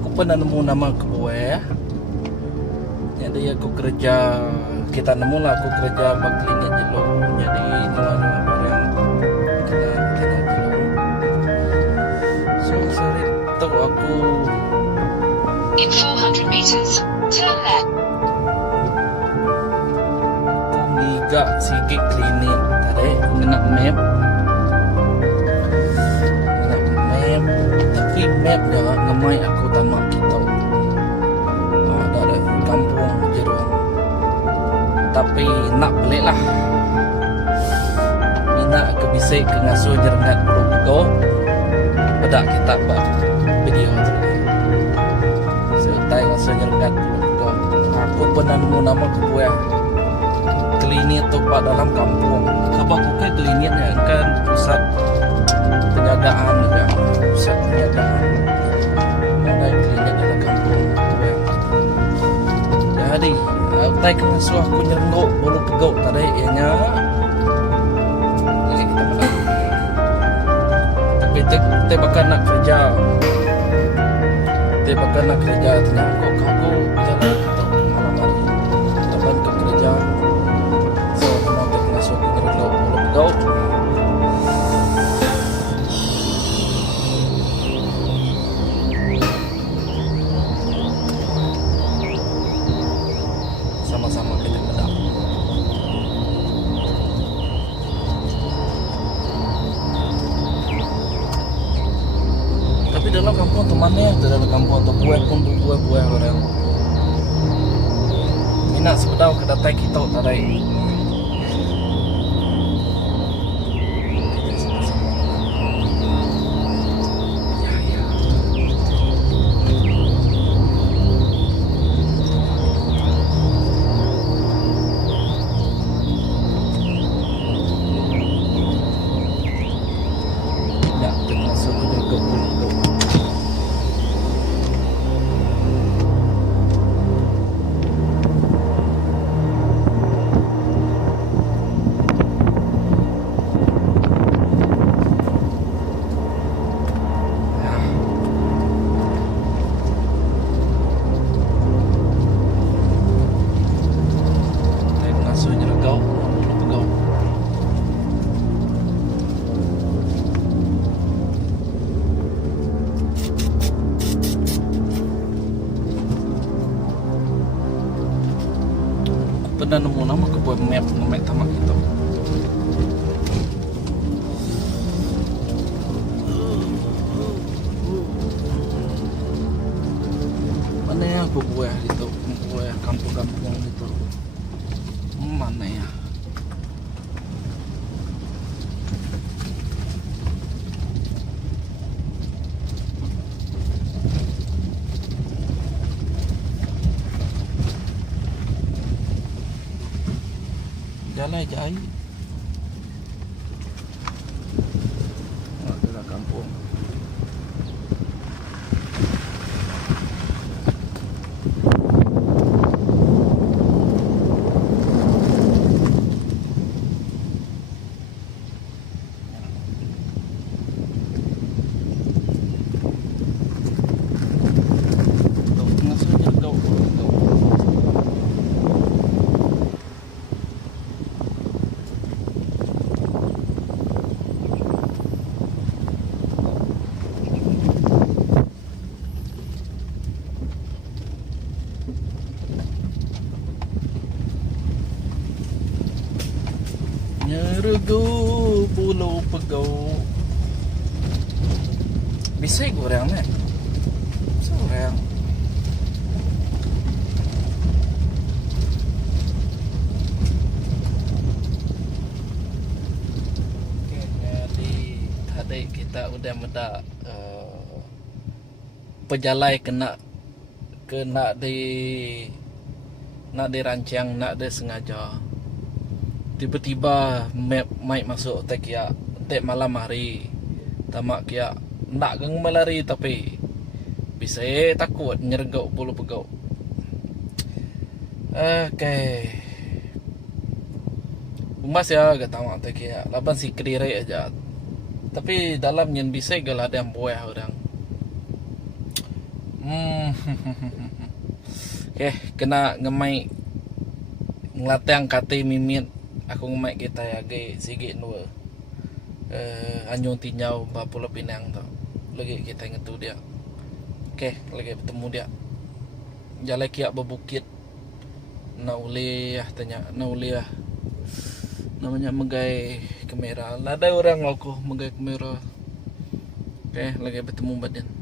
Aku pernah nemu nama kebuaya. Jadi aku kerja, kita nemu lah aku kerja baklinya jelung. Jadi nama barang kita jelung. So sorry tu aku In 400 meters, turn left. Liga sikit klinik tadi aku nak map tapi map dah ngemai aku tamak kita ada kampung Jerung tapi nak balik lah minat ke bisik ke ngasuh jerengat Pulau Pegau pada kita buat video tu serta ngasuh jerengat Pulau Pegau aku pernah nemu nama kebuah klinik tempat dalam kampung. Sebab bukan kliniknya kan pusat penjagaan juga, pusat penjagaan. Ada klinik dalam kampung. Jadi, tak kena suah aku nyerenggok Pulau Pegau tadi ianya. Lagi kita menang. Tapi kita bakal nak kerja. Kita bakal nak kerja ternyata aku jalan untuk malam hari. Kita bakal kerja. Go. Sama-sama kita pedang. Tapi dalam kampung temannya, dalam kampung atau buah pun buah orang. Minat sepedau ke datai kita tadi. Pernah nemu nama ke buat map tamak kita. Mana ya buah itu, buah kampung-kampung itu. Mana ya? Jalan aja air. Itulah kampung. Nyerego Pulau Pegau. Bisa goreng ni. Bisa goreng. Okay, jadi tadi kita udah mendak pejalai kena dirancang, nak disengaja. Tiba-tiba map mic masuk tek malam hari. Tamak kia nak gang melari tapi bisa takut nyergok Pulau Pegau. Okay. Umas ya gak tamak tek kia. Laban si kediri aja. Tapi dalam yang bisa gala ada yang buah orang. Oke, kena ngemai ngelatang kate mimit. Aku ngemai kita ya ge sige nua. Anyong tinyau ba Pulau Pinang tu. Lagi kita ngetu dia. Oke, lagi bertemu dia. Jalan kiak berbukit. Na ulih tanya, na ulih namanya megai kamera. Ada orang aku megai kamera. Oke, lagi bertemu badan.